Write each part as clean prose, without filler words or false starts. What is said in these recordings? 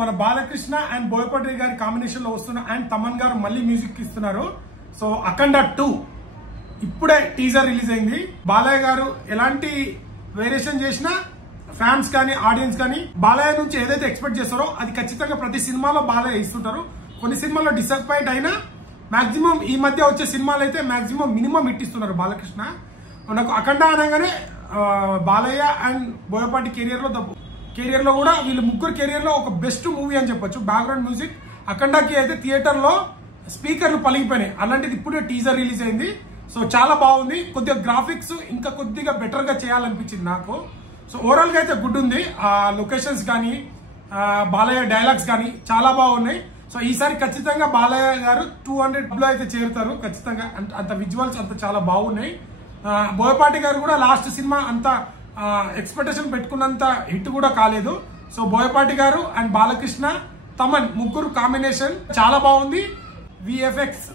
మన బాలకృష్ణ అండ్ బోయపాటి గారి కాంబినేషన్ లో వస్తున్న అండ్ తమన్ గారు మళ్ళీ మ్యూజిక్ ఇస్తున్నారు. సో అఖండ 2 ఇప్పుడే టీజర్ రిలీజ్ అయింది. బాలయ్య గారు ఎలాంటి వేరియేషన్ చేసినా ఫ్యాన్స్ కానీ ఆడియన్స్ కానీ బాలయ్య నుంచి ఏదైతే ఎక్స్పెక్ట్ చేస్తారో అది ఖచ్చితంగా ప్రతి సినిమాలో బాలయ్య ఇస్తుంటారు. కొన్ని సినిమాల్లో డిసప్పాయింట్ అయినా మాక్సిమం ఈ మధ్య వచ్చే సినిమాలు అయితే మాక్సిమం మినిమం ఇట్టిస్తున్నారు బాలకృష్ణ. నాకు అఖండ అనగానే బాలయ్య అండ్ బోయపాటి కెరియర్ లో కూడా వీళ్ళు ముగ్గురు కెరియర్ లో ఒక బెస్ట్ మూవీ అని చెప్పొచ్చు. బ్యాక్గ్రౌండ్ మ్యూజిక్ అఖండకి అయితే థియేటర్ లో స్పీకర్లు పలిగిపోయినాయి. అలాంటిది ఇప్పుడే టీజర్ రిలీజ్ అయింది. సో చాలా బాగుంది. కొద్దిగా గ్రాఫిక్స్ ఇంకా కొద్దిగా బెటర్ గా చేయాలనిపించింది నాకు. సో ఓవరాల్ గా అయితే గుడ్ ఉంది. ఆ లొకేషన్స్ కానీ బాలయ్య డైలాగ్స్ కానీ చాలా బాగున్నాయి. సో ఈసారి ఖచ్చితంగా బాలయ్య గారు 200 లో అయితే చేరుతారు ఖచ్చితంగా. అంత విజువల్స్ అంత చాలా బాగున్నాయి. బోయపాటి గారు కూడా లాస్ట్ సినిమా అంత ఎక్స్పెక్టేషన్ పెట్టుకున్నంత హిట్ కూడా కాలేదు. సో బోయపాటి గారు అండ్ బాలకృష్ణ తమన్ ముగ్గురు కాంబినేషన్ చాలా బాగుంది. విఎఫ్ఎక్స్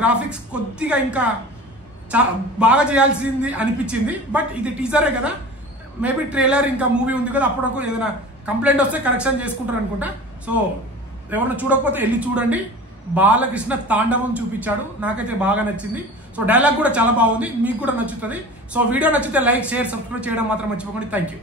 గ్రాఫిక్స్ కొద్దిగా ఇంకా బాగా చేయాల్సింది అనిపించింది. బట్ ఇది టీజరే కదా, మేబీ ట్రైలర్ ఇంకా మూవీ ఉంది కదా, అప్పటికు ఏదైనా కంప్లైంట్ వస్తే కరెక్షన్ చేసుకుంటారు అనుకుంటా. సో ఎవరైనా చూడకపోతే వెళ్ళి చూడండి. బాలకృష్ణ తాండవం చూపించాడు, నాకైతే బాగా నచ్చింది. సో డైలాగ్ కూడా చాలా బాగుంది, మీకు కూడా నచ్చుతుంది. సో వీడియో నచ్చితే లైక్ షేర్ సబ్స్క్రైబ్ చేయడం మాత్రం మర్చిపోకండి. Thank you.